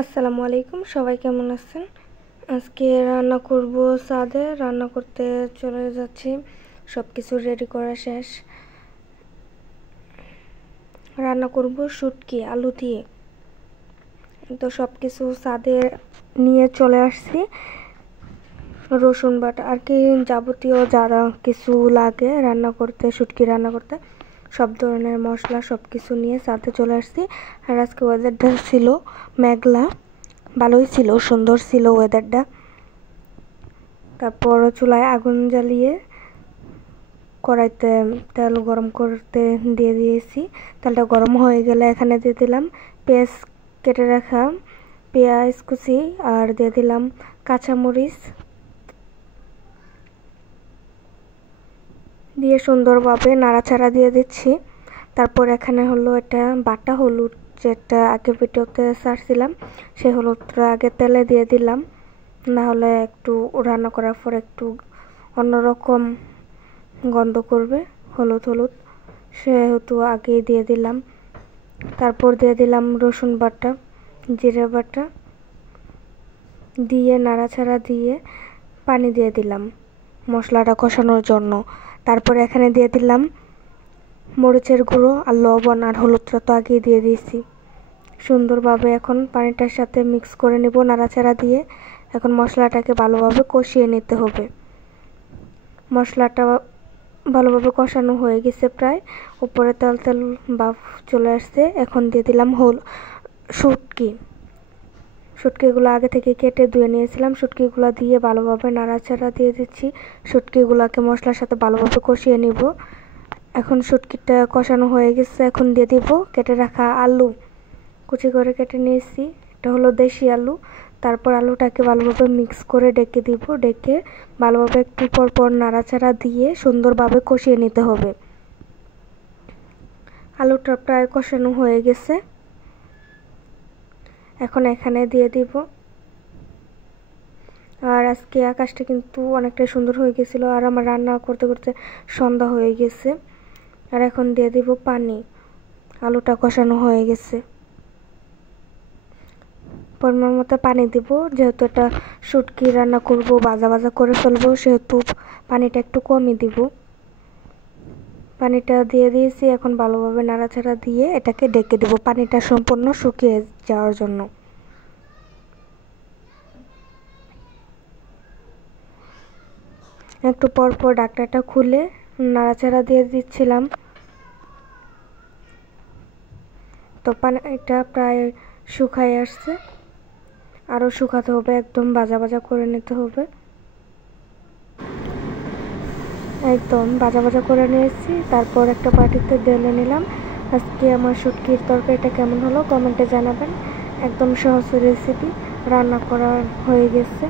আসসালামু আলাইকুম, সবাই কেমন আছেন? আজকে রান্না করব সাদে। রান্না করতে চলে যাচ্ছি, সব কিছু রেডি করা শেষ। রান্না করব শুটকি আলু দিয়ে। তো সব কিছু সাদে নিয়ে চলে আসছি। রসুন বাটা আর কি যাবতীয় যারা কিছু লাগে রান্না করতে, শুটকি রান্না করতে সব ধরনের মশলা সব কিছু নিয়ে সাথে চলে আসছি। আর আজকে ওয়েদারটা ছিল মেঘলা, ভালোই ছিল, সুন্দর ছিল ওয়েদারটা। তারপর চুলায় আগুন জ্বালিয়ে কড়াইতে তেল গরম করতে দিয়ে দিয়েছি। তেলটা গরম হয়ে গেলে এখানে দিয়ে দিলাম পেঁয়াজ কেটে রাখা, পেঁয়াজ কুচি, আর দিয়ে দিলাম কাঁচামরিচ দিয়ে সুন্দরভাবে নাড়াচাড়া দিয়ে দিচ্ছি। তারপর এখানে হলো এটা বাটা হলুদ, যেটা আগে ভিডিওতে ছাড়ছিলাম, সেই হলুদটা আগে তেলে দিয়ে দিলাম, না হলে একটু রান্না করার পর একটু অন্যরকম গন্ধ করবে হলুদ হলুদ, সেহেতু আগেই দিয়ে দিলাম। তারপর দিয়ে দিলাম রসুন বাটা, জিরে বাটা দিয়ে নাড়াচাড়া দিয়ে পানি দিয়ে দিলাম মশলাটা কষানোর জন্য। তারপরে এখানে দিয়ে দিলাম মরিচের গুঁড়ো আর লবণ, আর হলুদটা তো আগেই দিয়ে দিয়েছি। সুন্দরভাবে এখন পানিটার সাথে মিক্স করে নেব নাড়াচাড়া দিয়ে। এখন মশলাটাকে ভালোভাবে কষিয়ে নিতে হবে। মশলাটা ভালোভাবে কষানো হয়ে গেছে প্রায়, উপরে তেল তেল ভাব চলে আসছে। এখন দিয়ে দিলাম শুটকিগুলো আগে থেকে কেটে ধুয়ে নিয়েছিলাম। শুটকিগুলো দিয়ে ভালোভাবে নাড়াচাড়া দিয়ে দিচ্ছি। শুটকিগুলোকে মশলার সাথে ভালোভাবে কষিয়ে নিব। এখন শুটকিটা কষানো হয়ে গেছে, এখন দিয়ে দিব কেটে রাখা আলু, কুচি করে কেটে নিয়েছি। এটা হলো দেশি আলু। তারপর আলুটাকে ভালোভাবে মিক্স করে ডেকে দিব। ডেকে ভালোভাবে একটু পর পর নাড়াচাড়া দিয়ে সুন্দরভাবে কষিয়ে নিতে হবে। আলুটা প্রায় কষানো হয়ে গেছে, এখন এখানে দিয়ে দিব। আর আজকে আকাশটা কিন্তু অনেকটাই সুন্দর হয়ে গেছিলো, আর আমার রান্না করতে করতে সন্ধ্যা হয়ে গেছে। আর এখন দিয়ে দিব পানি। আলুটা কষানো হয়ে গেছে, পরিমাণ মতো পানি দিব। যেহেতু এটা শুটকি রান্না করব, ভাজা ভাজা করে ফেলবো, সেহেতু পানিটা একটু কমই দিব। পানিটা দিয়ে দিয়েছি, এখন ভালোভাবে নাড়াচাড়া দিয়ে এটাকে ডেকে দেব পানিটা সম্পূর্ণ শুকিয়ে যাওয়ার জন্য। একটু পর পর ঢাকনাটা খুলে নাড়াচাড়া দিয়ে দিচ্ছিলাম। তো পানিটা প্রায় শুকায় আসছে, আরও শুকাতে হবে, একদম ভাজা ভাজা করে নিতে হবে। একদম ভাজা ভাজা করে নিয়েছি। তারপর একটা বাটিতে ঢেলে নিলাম। আজকে আমার শুটকির তরকারিটা কেমন হলো কমেন্টে জানাবেন। একদম সহজ রেসিপি, রান্না করা হয়ে গেছে।